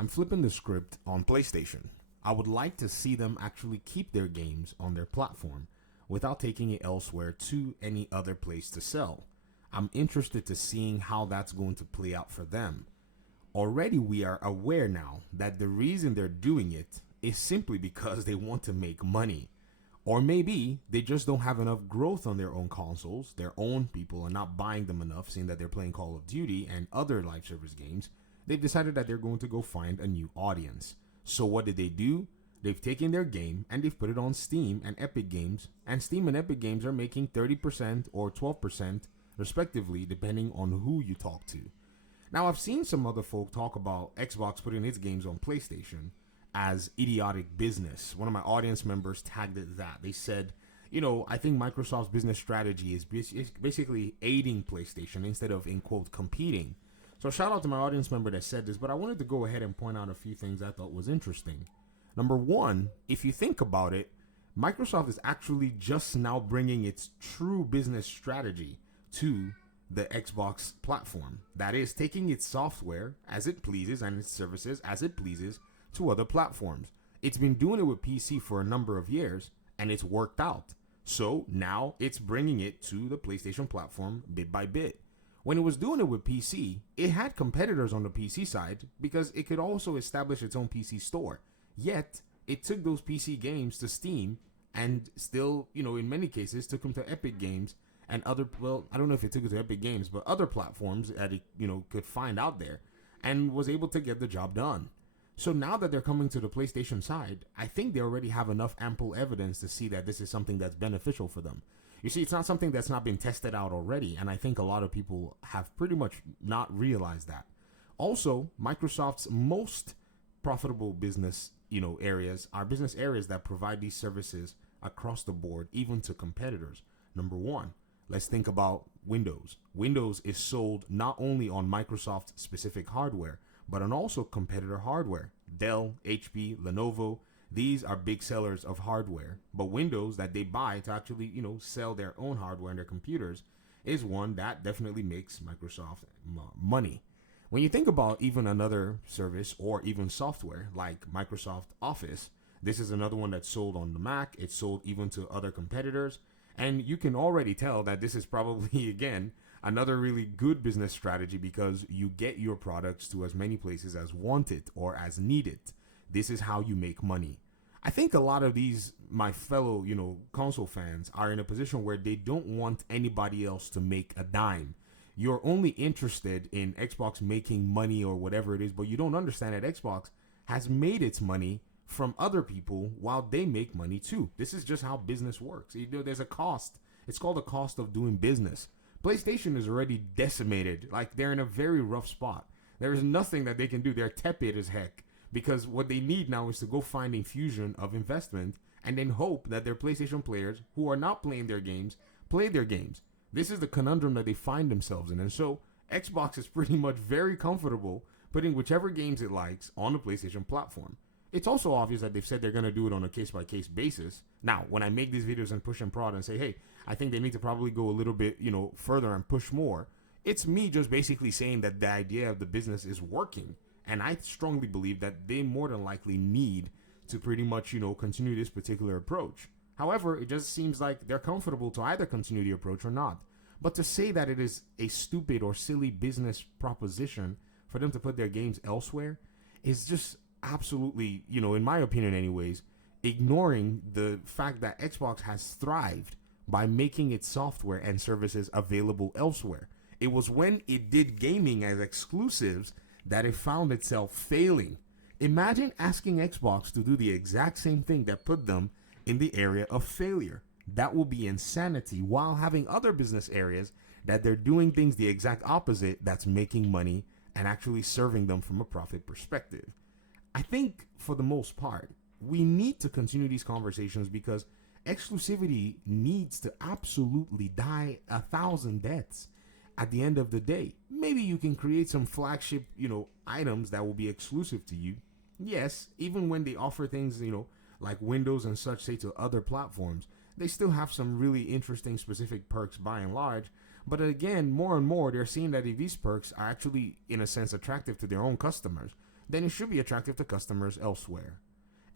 I'm flipping the script on PlayStation. I would like to see them actually keep their games on their platform without taking it elsewhere to any other place to sell. I'm interested to seeing how that's going to play out for them. Already we are aware now that the reason they're doing it is simply because they want to make money. Or maybe they just don't have enough growth on their own consoles. Their own people are not buying them enough, seeing that they're playing Call of Duty and other live service games. They've decided that they're going to go find a new audience. So what did they do? They've taken their game and they've put it on Steam and Epic Games. And Steam and Epic Games are making 30% or 12% respectively, depending on who you talk to. Now, I've seen some other folk talk about Xbox putting its games on PlayStation as idiotic business. One of my audience members tagged it that. They said, I think Microsoft's business strategy is basically aiding PlayStation instead of, in quote, competing. So shout out to my audience member that said this, but I wanted to go ahead and point out a few things I thought was interesting. Number one, if you think about it, Microsoft is actually just now bringing its true business strategy to the Xbox platform. That is, taking its software as it pleases and its services as it pleases to other platforms. It's been doing it with PC for a number of years, and it's worked out. So now it's bringing it to the PlayStation platform bit by bit. When it was doing it with PC, it had competitors on the PC side because it could also establish its own PC store. Yet, it took those PC games to Steam and still, in many cases, took them to Epic Games and other, I don't know if it took it to Epic Games, but other platforms that it, could find out there and was able to get the job done. So now that they're coming to the PlayStation side, I think they already have enough ample evidence to see that this is something that's beneficial for them. You see, it's not something that's not been tested out already, and I think a lot of people have pretty much not realized that. Also, Microsoft's most profitable business, areas are business areas that provide these services across the board, even to competitors. Number one, let's think about Windows. Windows is sold not only on Microsoft specific hardware, but on also competitor hardware. Dell, HP, Lenovo, these are big sellers of hardware. But Windows that they buy to actually, sell their own hardware and their computers is one that definitely makes Microsoft money. When you think about even another service or even software like Microsoft Office, this is another one that's sold on the Mac. It's sold even to other competitors. And you can already tell that this is probably, again, another really good business strategy because you get your products to as many places as want it or as need it. This is how you make money. I think a lot of these, my fellow, console fans are in a position where they don't want anybody else to make a dime. You're only interested in Xbox making money or whatever it is, but you don't understand that Xbox has made its money from other people while they make money too. This is just how business works. There's a cost. It's called the cost of doing business. PlayStation is already decimated. Like, they're in a very rough spot. There is nothing that they can do. They're tepid as heck because what they need now is to go find infusion of investment and then hope that their PlayStation players who are not playing their games play their games. This is the conundrum that they find themselves in. And so Xbox is pretty much very comfortable putting whichever games it likes on the PlayStation platform. It's also obvious that they've said they're going to do it on a case-by-case basis. Now, when I make these videos and push and prod and say, hey, I think they need to probably go a little bit, further and push more, it's me just basically saying that the idea of the business is working. And I strongly believe that they more than likely need to pretty much, continue this particular approach. However, it just seems like they're comfortable to either continue the approach or not. But to say that it is a stupid or silly business proposition for them to put their games elsewhere is just absolutely, in my opinion anyways, ignoring the fact that Xbox has thrived by making its software and services available elsewhere. It was when it did gaming as exclusives that it found itself failing. Imagine asking Xbox to do the exact same thing that put them in the area of failure. That will be insanity while having other business areas that they're doing things the exact opposite that's making money and actually serving them from a profit perspective. I think for the most part, we need to continue these conversations because exclusivity needs to absolutely die 1,000 deaths at the end of the day. Maybe you can create some flagship, items that will be exclusive to you. Yes, even when they offer things, like Windows and such, say to other platforms, they still have some really interesting specific perks by and large. But again, more and more, they're seeing that if these perks are actually, in a sense, attractive to their own customers, then it should be attractive to customers elsewhere.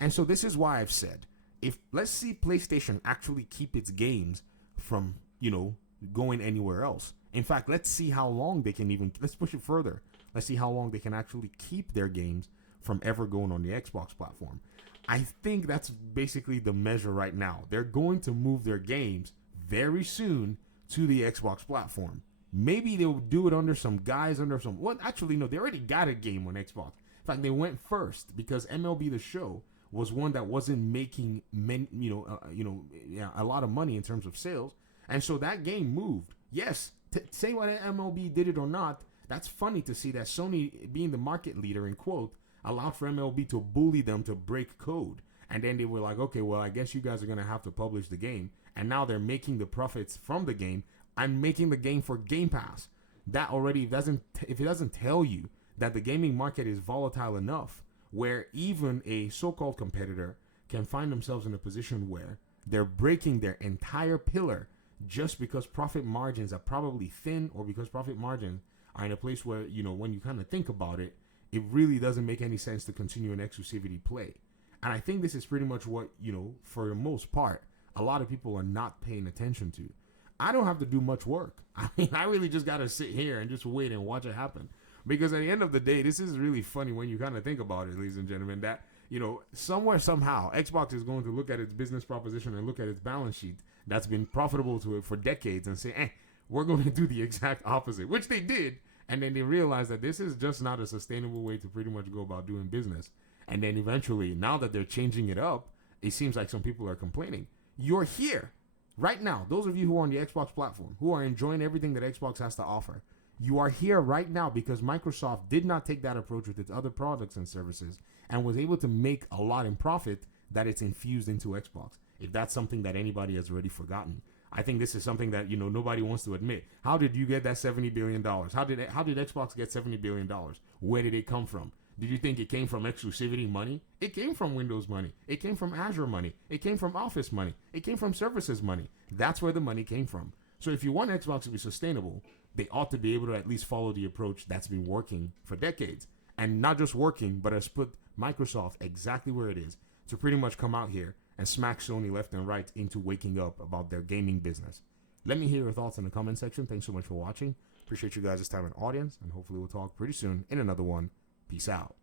And so this is why I've said, if let's see PlayStation actually keep its games from, going anywhere else. In fact, let's see how long they can let's push it further. Let's see how long they can actually keep their games from ever going on the Xbox platform. I think that's basically the measure right now. They're going to move their games very soon to the Xbox platform. Maybe they'll do it under some actually, no, they already got a game on Xbox. In fact, they went first because MLB The Show was one that wasn't making a lot of money in terms of sales, and so that game moved. Yes, say what MLB did it or not, that's funny to see that Sony, being the market leader in quote, allowed for MLB to bully them to break code, and then they were like, okay, well, I guess you guys are gonna have to publish the game, and now they're making the profits from the game and making the game for Game Pass. That already if it doesn't tell you that the gaming market is volatile enough where even a so-called competitor can find themselves in a position where they're breaking their entire pillar just because profit margins are probably thin, or because profit margins are in a place where, when you kind of think about it, it really doesn't make any sense to continue an exclusivity play. And I think this is pretty much what, for the most part, a lot of people are not paying attention to. I don't have to do much work. I mean, I really just got to sit here and just wait and watch it happen. Because at the end of the day, this is really funny when you kind of think about it, ladies and gentlemen, that, somewhere, somehow, Xbox is going to look at its business proposition and look at its balance sheet that's been profitable to it for decades and say, we're going to do the exact opposite, which they did. And then they realized that this is just not a sustainable way to pretty much go about doing business. And then eventually, now that they're changing it up, it seems like some people are complaining. You're here right now. Those of you who are on the Xbox platform, who are enjoying everything that Xbox has to offer, you are here right now because Microsoft did not take that approach with its other products and services and was able to make a lot in profit that it's infused into Xbox. If that's something that anybody has already forgotten, I think this is something that, nobody wants to admit. How did you get that $70 billion? How did Xbox get $70 billion? Where did it come from? Did you think it came from exclusivity money? It came from Windows money. It came from Azure money. It came from Office money. It came from services money. That's where the money came from. So if you want Xbox to be sustainable, they ought to be able to at least follow the approach that's been working for decades. And not just working, but has put Microsoft exactly where it is to pretty much come out here and smack Sony left and right into waking up about their gaming business. Let me hear your thoughts in the comment section. Thanks so much for watching. Appreciate you guys' time and audience, and hopefully we'll talk pretty soon in another one. Peace out.